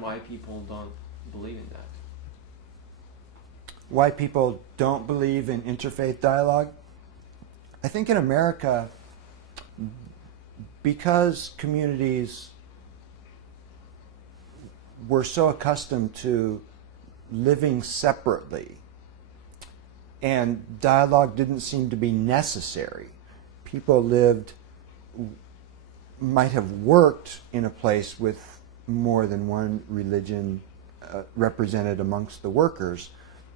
why people don't believe in that? Why people don't believe in interfaith dialogue? I think in America, because communities were so accustomed to living separately and dialogue didn't seem to be necessary. People might have worked in a place with more than one religion represented amongst the workers.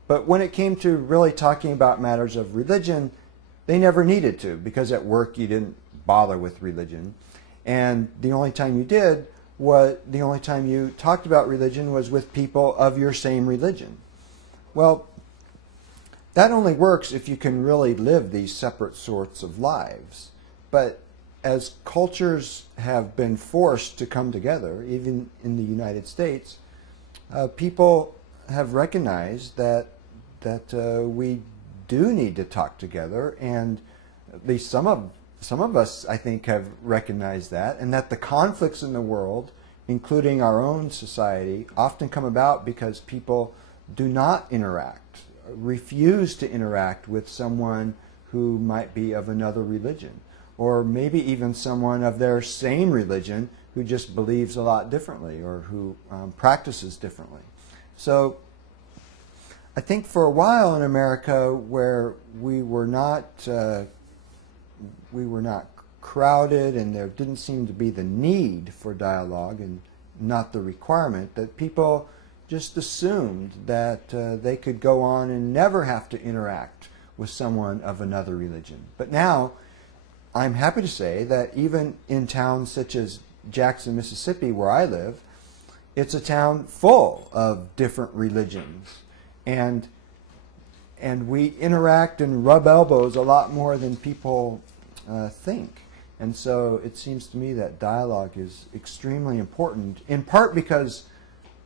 But when it came to really talking about matters of religion, they never needed to, because at work you didn't bother with religion. And the only time you did, the only time you talked about religion was with people of your same religion. Well, that only works if you can really live these separate sorts of lives. But as cultures have been forced to come together, even in the United States, people have recognized that we do need to talk together, and at least some of us, I think, have recognized that, and that the conflicts in the world, including our own society, often come about because people do not interact, refuse to interact with someone who might be of another religion, or maybe even someone of their same religion who just believes a lot differently or who practices differently. So I think for a while in America, where we were not crowded and there didn't seem to be the need for dialogue and not the requirement, that people just assumed that they could go on and never have to interact with someone of another religion. But now I'm happy to say that even in towns such as Jackson, Mississippi, where I live, it's a town full of different religions. And we interact and rub elbows a lot more than people think. And so it seems to me that dialogue is extremely important, in part because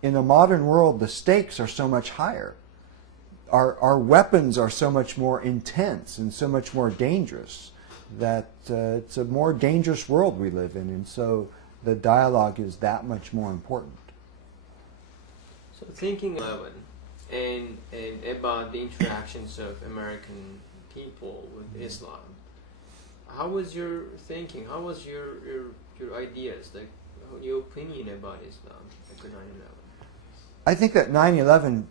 in the modern world the stakes are so much higher. Our weapons are so much more intense and so much more dangerous that it's a more dangerous world we live in, and so the dialogue is that much more important. So thinking and about the interactions of American people with Islam, how was your thinking? How was your ideas, like your opinion about Islam after 9/11? I think that 9/11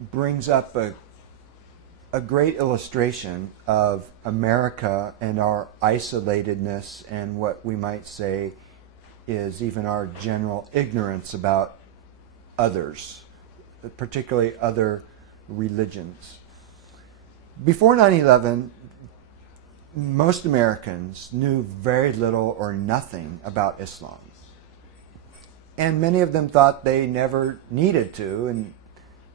brings up a great illustration of America and our isolatedness and what we might say is even our general ignorance about others, particularly other religions. Before 9/11, most Americans knew very little or nothing about Islam. And many of them thought they never needed to and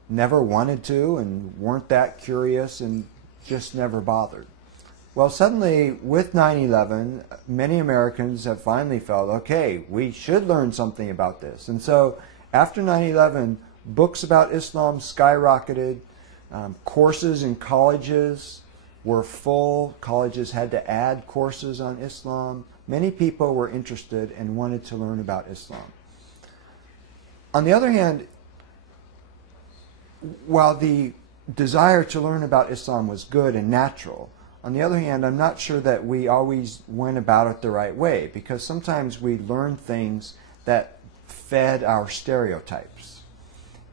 never wanted to and weren't that curious and just never bothered. Well, suddenly, with 9/11, many Americans have finally felt, okay, we should learn something about this. And so, after 9/11, books about Islam skyrocketed. Courses in colleges were full. Colleges had to add courses on Islam. Many people were interested and wanted to learn about Islam. On the other hand, while the desire to learn about Islam was good and natural, on the other hand, I'm not sure that we always went about it the right way, because sometimes we learned things that fed our stereotypes.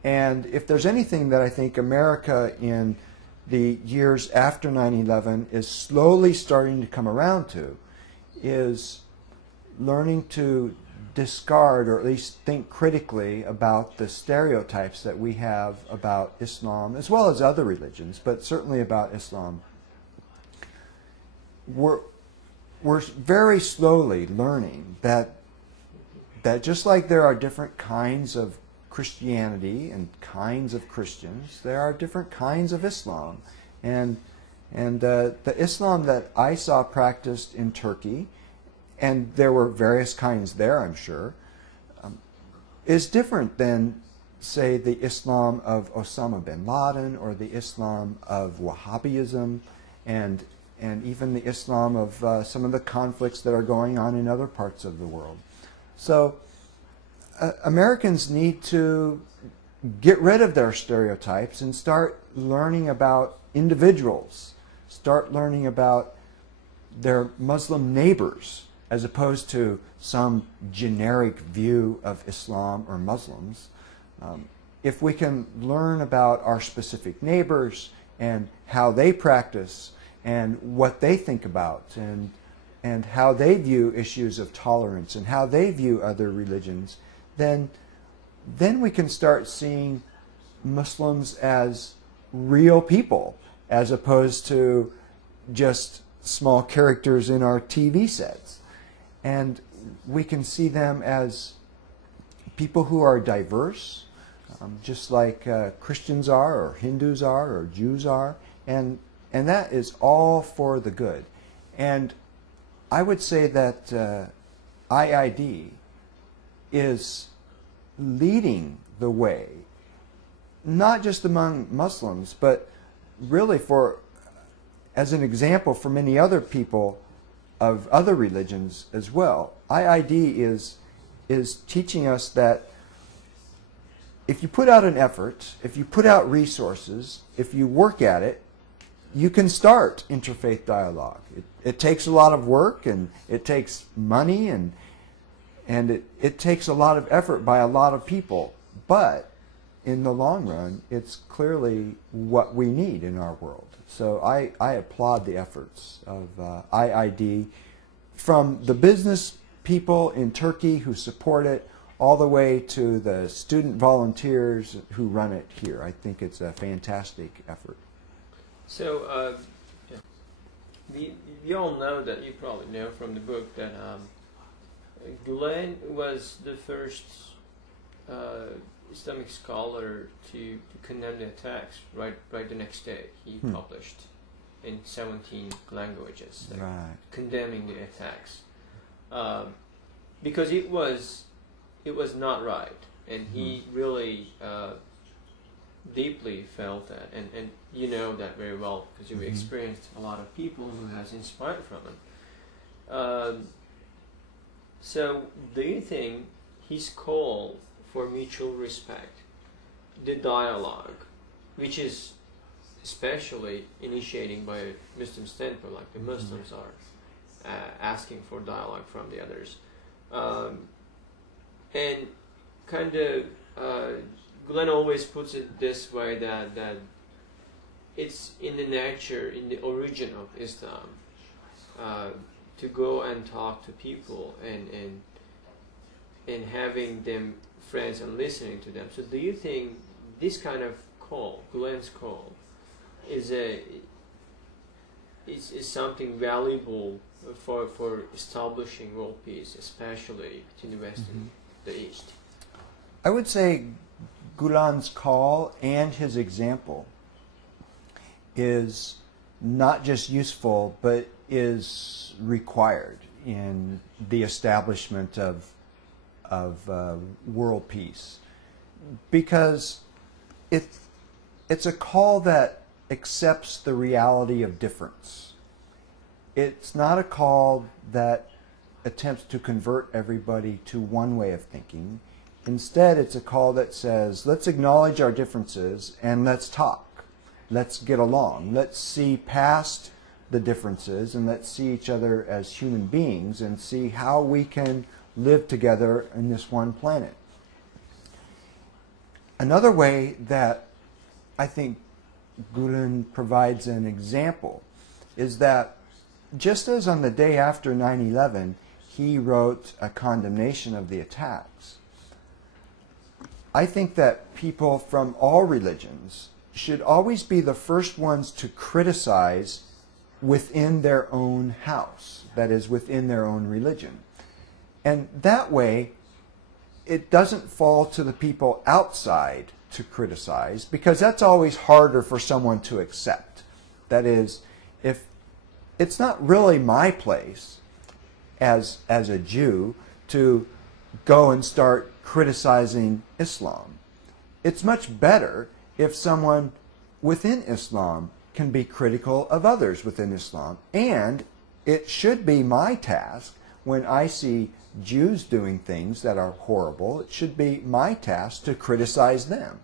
And if there's anything that I think America in the years after 9/11 is slowly starting to come around to, is learning to discard, or at least think critically about the stereotypes that we have about Islam, as well as other religions, but certainly about Islam. We're very slowly learning that just like there are different kinds of Christianity and kinds of Christians, there are different kinds of Islam. And the Islam that I saw practiced in Turkey, and there were various kinds there, I'm sure, is different than, say, the Islam of Osama bin Laden or the Islam of Wahhabism and even the Islam of some of the conflicts that are going on in other parts of the world. So Americans need to get rid of their stereotypes and start learning about individuals, start learning about their Muslim neighbors, as opposed to some generic view of Islam or Muslims. If we can learn about our specific neighbors and how they practice and what they think about and how they view issues of tolerance and how they view other religions, then we can start seeing Muslims as real people as opposed to just small characters in our TV sets. And we can see them as people who are diverse, just like Christians are, or Hindus are, or Jews are, and that is all for the good. And I would say that IID is leading the way, not just among Muslims, but really as an example for many other people of other religions as well. IID is teaching us that if you put out an effort, if you put out resources, if you work at it, you can start interfaith dialogue. It takes a lot of work, and it takes money, and it takes a lot of effort by a lot of people. But in the long run, it's clearly what we need in our world. So I applaud the efforts of IID, from the business people in Turkey who support it, all the way to the student volunteers who run it here. I think it's a fantastic effort. So we all know that, you probably know from the book, that Gulen was the first Islamic scholar to condemn the attacks right the next day. He published in 17 languages, condemning the attacks, because it was not right, and he really deeply felt that, and you know that very well because you've experienced a lot of people who has inspired from him. So do you think his call for mutual respect, the dialogue, which is especially initiating by a Muslim standpoint, like the Muslims are asking for dialogue from the others, and kind of Gulen always puts it this way, that it's in the nature, in the origin of Islam, to go and talk to people and having them friends and listening to them. So do you think this kind of call, Gulen's call, is something valuable for establishing world peace, especially between the West and the East? I would say Gulen's call and his example is not just useful, but is required in the establishment of world peace, because it's a call that accepts the reality of difference. It's not a call that attempts to convert everybody to one way of thinking. Instead, it's a call that says, let's acknowledge our differences and let's talk. Let's get along. Let's see past the differences, and let's see each other as human beings and see how we can live together in this one planet. Another way that I think Gulen provides an example is that just as on the day after 9/11 he wrote a condemnation of the attacks, I think that people from all religions should always be the first ones to criticize within their own house, that is, within their own religion. And that way, it doesn't fall to the people outside to criticize, because that's always harder for someone to accept. That is, if it's not really my place as a Jew to go and start criticizing Islam. It's much better if someone within Islam can be critical of others within Islam. And it should be my task, when I see Jews doing things that are horrible, it should be my task to criticize them.